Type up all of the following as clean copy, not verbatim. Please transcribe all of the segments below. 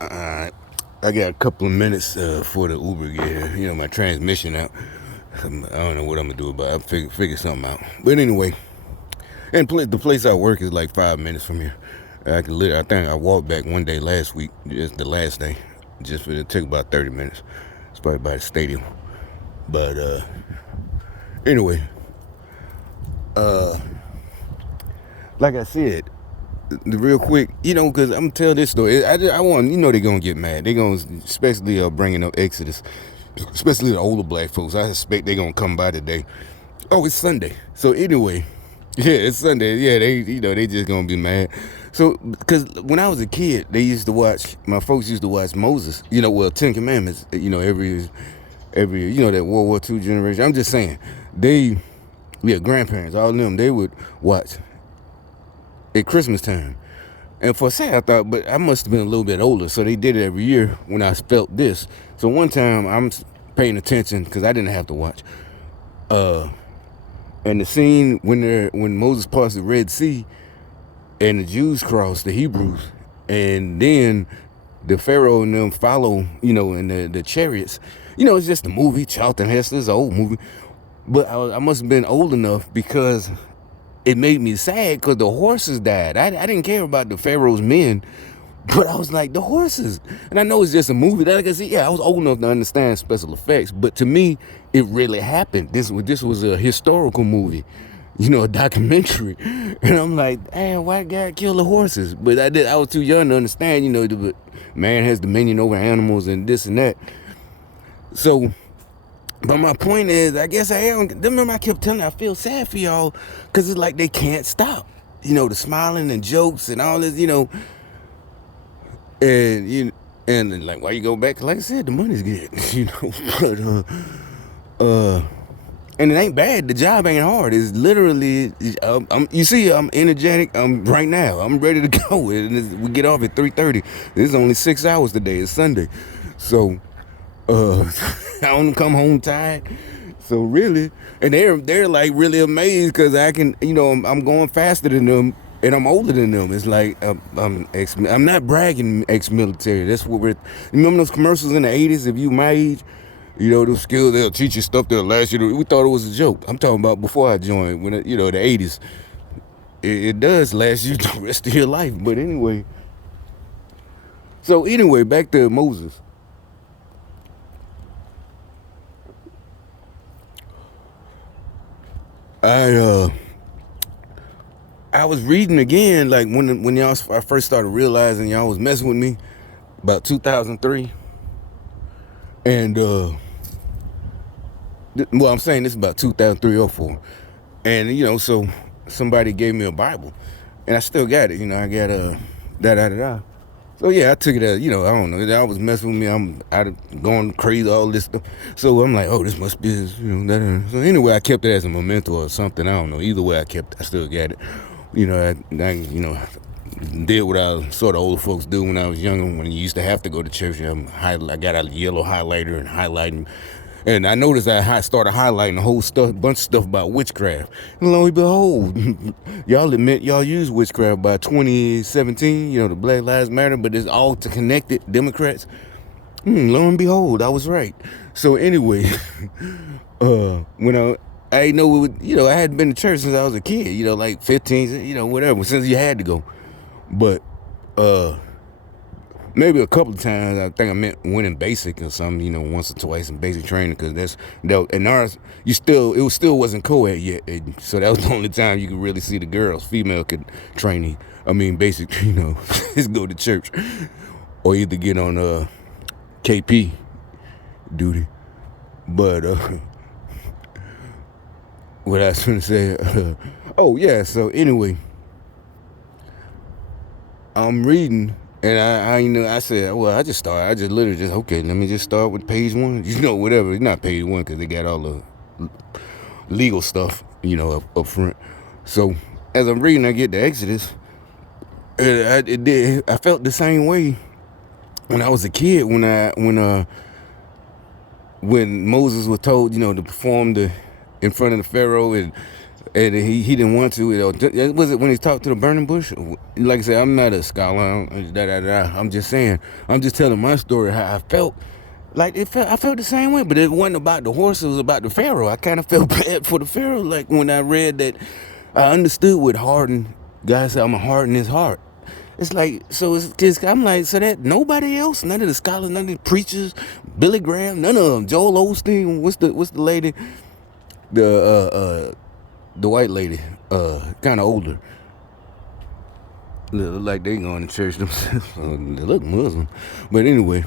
I got a couple of minutes for the Uber get here. You know, my transmission out. I don't know what I'm gonna do about it. I'll figure something out. But anyway, and the place I work is like 5 minutes from here. I think I walked back one day last week, just the last day, it took about 30 minutes. It's probably by the stadium. But anyway, like I said, real quick, because I'm gonna tell this story. I want, they're gonna get mad. They're gonna, especially bringing up Exodus, especially the older black folks. I suspect they're gonna come by today. Oh, it's Sunday. So anyway, yeah, it's Sunday. Yeah, they just gonna be mad. So, because when I was a kid, my folks used to watch Moses. Ten Commandments. Every that World War II generation. I'm just saying, grandparents, all of them, they would watch at Christmas time. And for a second, I thought, but I must have been a little bit older, so they did it every year when I felt this. So one time, I'm paying attention because I didn't have to watch. And the scene when Moses parts the Red Sea, and the Jews cross the Hebrews, and then the Pharaoh and them follow, in the chariots. It's just a movie. Charlton Heston's an old movie, but I must have been old enough because it made me sad because the horses died. I didn't care about the Pharaoh's men, but I was like, the horses. And I know it's just a movie. Like I said, I was old enough to understand special effects, but to me, it really happened. This was a historical movie, a documentary. And I'm like, damn, why God kill the horses? But I was too young to understand, the man has dominion over animals and this and that. So, but my point is, I guess I am. Remember, I kept telling you, I feel sad for y'all because it's like they can't stop. The smiling and jokes and all this, and like, why you go back? Like I said, the money's good, but and it ain't bad. The job ain't hard. It's literally, I'm energetic. Right now. I'm ready to go. We get off at 3:30. It's only 6 hours today. It's Sunday, so I don't come home tired. So really, and they're like really amazed because I can, I'm going faster than them. And I'm older than them. It's like I'm not bragging, ex-military. That's what we're. Remember those commercials in the '80s? If you my age, those skills, they'll teach you stuff that'll last you. We thought it was a joke. I'm talking about before I joined, when the '80s. It does last you the rest of your life. But anyway. So anyway, back to Moses. I was reading again, like when I first started realizing y'all was messing with me, about 2003, and I'm saying this about 2003 or 4, and so somebody gave me a Bible, and I still got it. I got da. So yeah, I took it as, I don't know, I was messing with me. I'm going crazy, all this stuff. So I'm like, oh, this must be this, that. So anyway, I kept it as a memento or something. I don't know. Either way, I still got it. I did what I sort of old folks do when I was younger, when you used to have to go to church. I got a yellow highlighter and highlighting. And I noticed I started highlighting a whole bunch of stuff about witchcraft. And lo and behold, y'all admit y'all use witchcraft by 2017, the Black Lives Matter, but it's all to connected Democrats. Lo and behold, I was right. So anyway, when I didn't know it would, I hadn't been to church since I was a kid, like 15, whatever, since you had to go. But maybe a couple of times I think I went in basic or something, once or twice in basic training, because in ours it still wasn't co-ed yet, so that was the only time you could really see the girls. Female could training. Basic, just go to church or either get on KP duty. But what I was going to say, oh yeah. So anyway, I'm reading. And I said, well, I just literally okay, let me just start with page 1. Whatever. It's not page 1 because they got all the legal stuff, up front. So as I'm reading, I get to Exodus. I felt the same way when I was a kid, when Moses was told, to perform in front of the Pharaoh, and and he didn't want to. Was it when he talked to the burning bush? Like I said, I'm not a scholar. I'm just saying. I'm just telling my story how I felt. Like I felt the same way, but it wasn't about the horse. It was about the Pharaoh. I kind of felt bad for the Pharaoh. Like when I read that, I understood what hardened. God said, "I'm gonna harden his heart." It's like, so it's just, I'm like, so that nobody else, none of the scholars, none of the preachers, Billy Graham, none of them, Joel Osteen, what's the lady, the white lady, kind of older, look like they going to church themselves. They look Muslim, but anyway,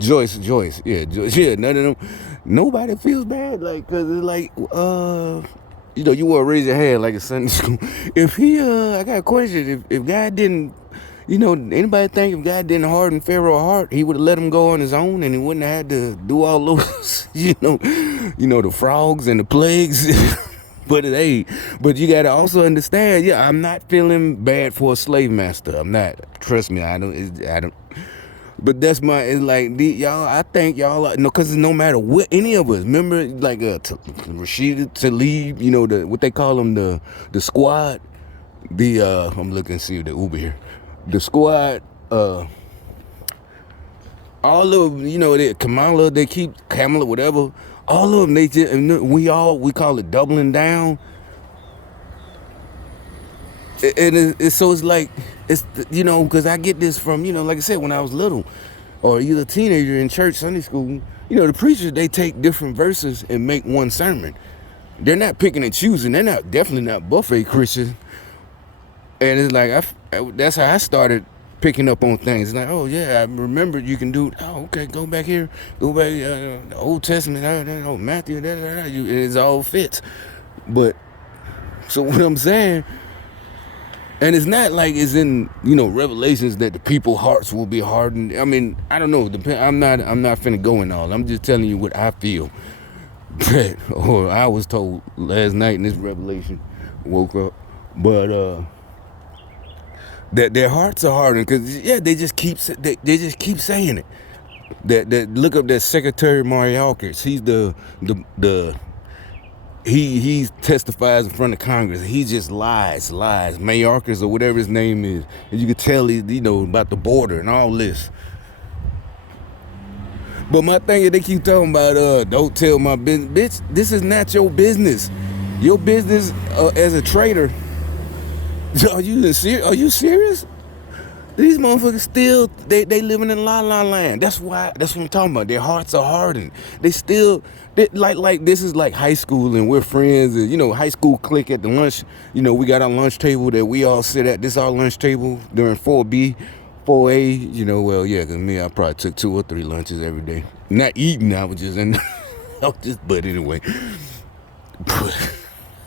Joyce, yeah, none of them, nobody feels bad, like, cause it's like, you want to raise your hand like a Sunday school. If I got a question. If God didn't, anybody think if God didn't harden Pharaoh's heart, he would have let him go on his own, and he wouldn't have had to do all those, the frogs and the plagues. But you got to also understand. Yeah, I'm not feeling bad for a slave master. I'm not. Trust me, I don't. But that's it's like, y'all, I think y'all, because no matter what, any of us, remember, like, Rashida Tlaib, what they call them, the squad, I'm looking to see if the Uber here, the squad, all of them, Kamala, whatever, all of them, they just, we call it doubling down. And so it's like, because I get this from, like I said, when I was little, or either a teenager in church, Sunday school, the preachers, they take different verses and make one sermon. They're not picking and choosing. They're definitely not buffet Christians. And it's like, that's how I started picking up on things. It's like, oh yeah, I remember you can do, oh okay, go back here, go back, the Old Testament, Matthew, it all fits. But, so what I'm saying, and it's not like it's in, Revelations that the people's hearts will be hardened. I mean, I don't know. I'm not finna go in all. I'm just telling you what I feel. Or I was told last night in this Revelation, woke up. But that their hearts are hardened because they just keep saying it. That look up that Secretary Mayorkas. He's he testifies in front of Congress. He just lies. Mayorkas or whatever his name is. And you can tell he's, about the border and all this. But my thing is, they keep talking about, don't tell my business. Bitch, this is not your business. Your business as a trader. Are you serious? These motherfuckers still, they living in la la land. That's what I'm talking about. Their hearts are hardened. They still, like this is like high school and we're friends. And, high school clique at the lunch. We got our lunch table that we all sit at. This is our lunch table during 4B, 4A. Well, yeah, because me, I probably took 2 or 3 lunches every day. Not eating, I was just in, but anyway.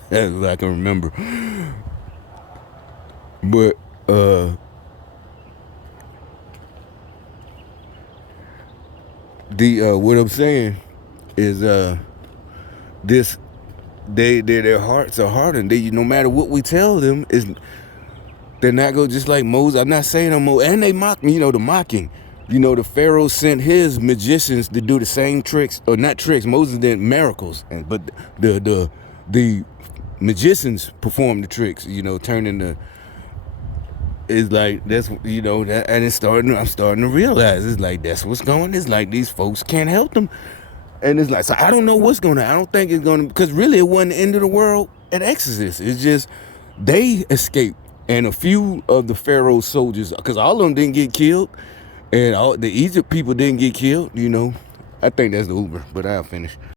That's what I can remember. But, what I'm saying is this their hearts are hardened. No matter what we tell them, they're not going just like Moses. I'm not saying I'm Moses, and they mock me. The mocking. The Pharaoh sent his magicians to do the same tricks, or not tricks. Moses did miracles, but the magicians performed the tricks. Turning the. It's like that's that, and I'm starting to realize it's like that's what's going. It's like these folks can't help them, and it's like, so I don't know what's gonna. I don't think it's gonna, because really it wasn't the end of the world at Exodus. It's just they escaped, and a few of the Pharaoh's soldiers, because all of them didn't get killed, and all the Egypt people didn't get killed. I think that's the Uber, but I'll finish.